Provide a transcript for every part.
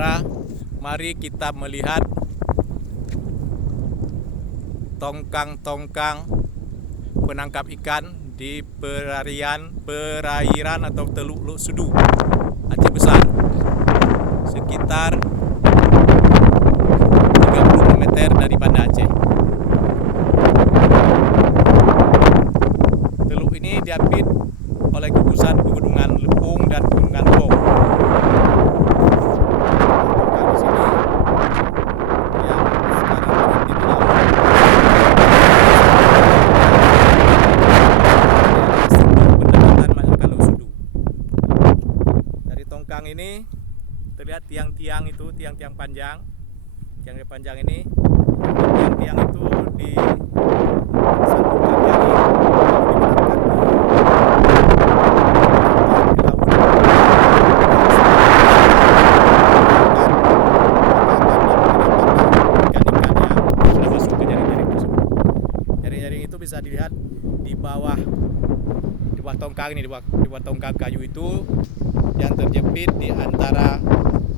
Saudara, mari kita melihat tongkang-tongkang penangkap ikan di perairan atau Teluk Lok Sudu, Aceh Besar, sekitar 30 km dari Banda Aceh. Teluk ini diapit oleh gugusan pegunungan Lepung dan pegunungan Bong. Di sini yang sekarang berhenti di laut. Pendapatan masyarakat Lok Sudu. Dari tongkang ini terlihat tiang-tiang itu, tiang-tiang panjang. Tiang panjang ini, tiang-tiang itu disambungkan jari bisa dilihat di bawah tongkang ini, di bawah tongkang kayu itu yang terjepit di antara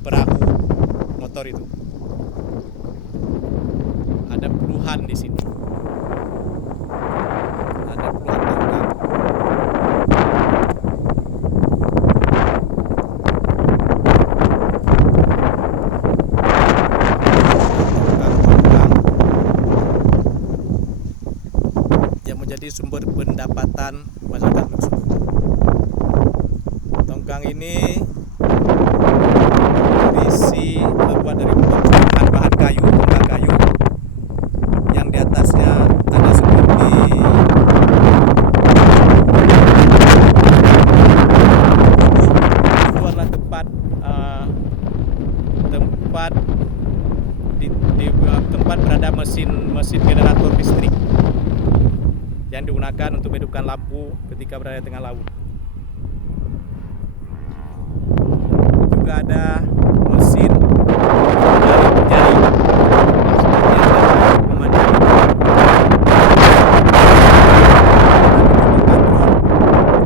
perahu motor itu. Ada puluhan di sini. Ada puluhan tongkang. Menjadi sumber pendapatan masyarakat Lok Sudu. Tongkang ini terbuat dari bahan kayu, tongkang kayu, yang di atasnya ada seperti itu adalah tempat berada mesin generator listrik yang digunakan untuk menghidupkan lampu ketika berada di tengah laut. Juga ada mesin jari memanjang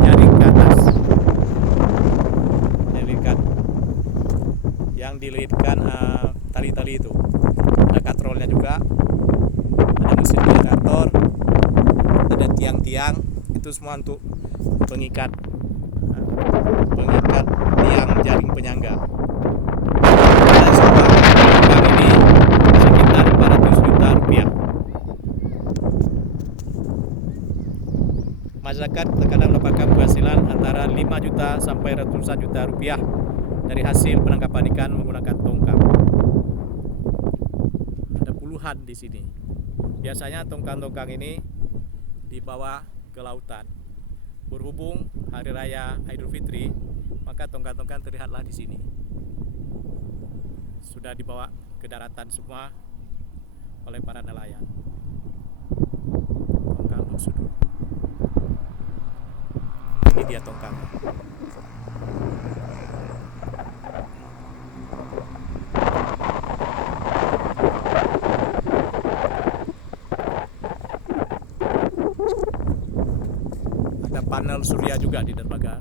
jaring ke atas, jaring yang dililitkan tali-tali itu. Ada katrolnya juga, ada mesin generator, ada tiang-tiang, itu semua untuk pengikat tiang jaring penyangga. Dan semua tongkang ini sekitar 400 juta rupiah. Masyarakat terkadang mendapatkan penghasilan antara 5 juta sampai ratusan juta rupiah dari hasil penangkapan ikan menggunakan tongkang. Ada puluhan di sini. Biasanya tongkang-tongkang ini dibawa ke lautan. Berhubung hari raya Idul Fitri, maka tongkang-tongkang terlihatlah di sini. Sudah dibawa ke daratan semua oleh para nelayan. Tongkang Lok Sudu. Ini dia tongkang. Panel surya juga di dermaga